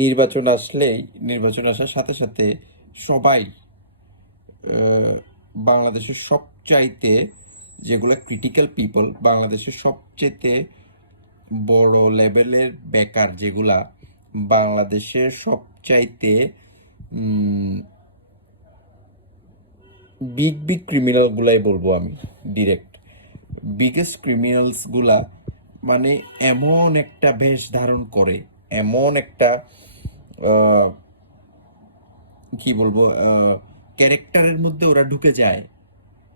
নির্বাচন আসার সাথে সাথে সবাই বাংলাদেশের সবচাইতে যেগুলো ক্রিটিক্যাল পিপল, বাংলাদেশের সবচেয়ে বড় লেভেলের বেকার যেগুলা, বাংলাদেশের সবচাইতে বিগ বিগ ক্রিমিনালগুলাই বলবো আমি ডিরেক্ট, বিগেস্ট ক্রিমিনালসগুলা মানে এমন একটা বেশ ধারণ করে, এমন একটা কি বলবো ক্যারেক্টারের মধ্যে ওরা ঢুকে যায়।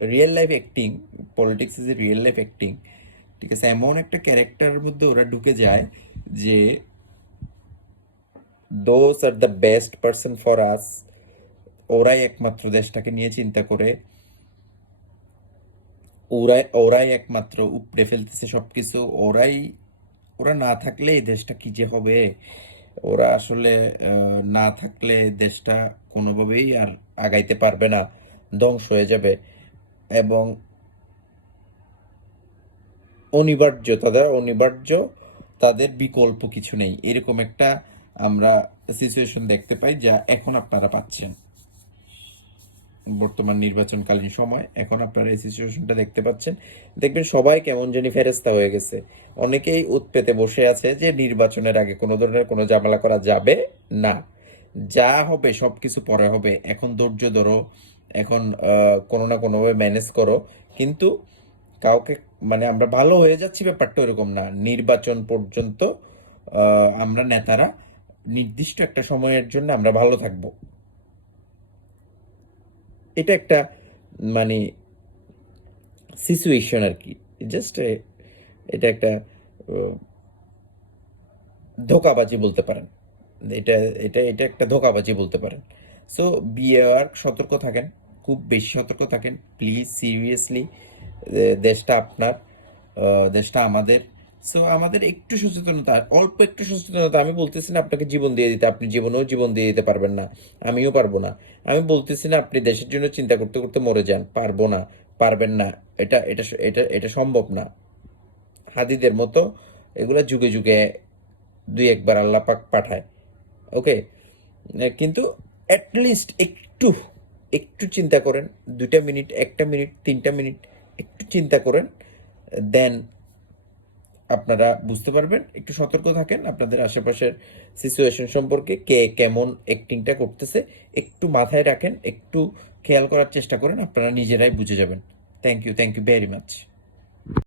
Real life acting, politics is a real life acting, ঠিক আছে? এমন একটা ক্যারেক্টারের মধ্যে ওরা ঢুকে যায় যে those are the best person for us, ওরাই একমাত্র দেশটাকে নিয়ে চিন্তা করে, ওরাই একমাত্র উপড়ে ফেলতেছে সবকিছু, ওরা না থাকলে এই দেশটা কি যে হবে, ওরা আসলে না থাকলে দেশটা কোনোভাবেই আর আগাইতে পারবে না, ধ্বংস হয়ে যাবে। এবং অনিবার্য, তাদের বিকল্প কিছু নেই, এরকম একটা আমরা সিচুয়েশন দেখতে পাই যা এখন আপনারা পাচ্ছেন। বর্তমান নির্বাচনকালীন সময় এখন আপনারা এই সিচুয়েশনটা দেখতে পাচ্ছেন। দেখবেন সবাই কেমন জানি ফেরেস্তা হয়ে গেছে, অনেকেই উৎপেতে বসে আছে যে নির্বাচনের আগে কোনো ধরনের কোনো ঝামেলা করা যাবে না, যা হবে সবকিছু পরে হবে, এখন ধৈর্য ধরো, এখন কোনো না কোনোভাবে ম্যানেজ করো। কিন্তু কাউকে মানে আমরা ভালো হয়ে যাচ্ছি ব্যাপারটা এরকম না, নির্বাচন পর্যন্ত আমরা নেতারা নির্দিষ্ট একটা সময়ের জন্য আমরা ভালো থাকবো, এটা একটা মানে সিচুয়েশন আর কি। জাস্ট এটা একটা আহ, ধোঁকাবাজি বলতে পারেন, এটা এটা এটা একটা ধোঁকাবাজি বলতে পারেন। সো বিয়ার সতর্ক থাকেন, খুব বেশি সতর্ক থাকেন প্লিজ, সিরিয়াসলি। দেশটা আপনার, দেশটা আমাদের। সো আমাদের একটু সচেতনতা, অল্প একটু সচেতনতা, আমি বলতেছি না আপনাকে জীবন দিয়ে দিতে, আপনি জীবনেও জীবন দিয়ে দিতে পারবেন না, আমিও পারবো না। আমি বলতেছি না আপনি দেশের জন্য চিন্তা করতে করতে মরে যান, পারবো না, পারবেন না, এটা এটা এটা এটা সম্ভব না। হাদিদের মতো এগুলা যুগে যুগে দুই একবার আল্লাহ পাক পাঠায়, ওকে? কিন্তু অ্যাটলিস্ট একটু একটু চিন্তা করেন, 2টা মিনিট, 1টা মিনিট, 3টা মিনিট একটু চিন্তা করেন, দেন আপনারা বুঝতে পারবেন। একটু সতর্ক থাকেন আপনাদের আশেপাশের সিচুয়েশন সম্পর্কে, কে কেমন অ্যাক্টিংটা করতেছে একটু মাথায় রাখেন, একটু খেয়াল করার চেষ্টা করেন, আপনারা নিজেরাই বুঝে যাবেন। Thank you very much.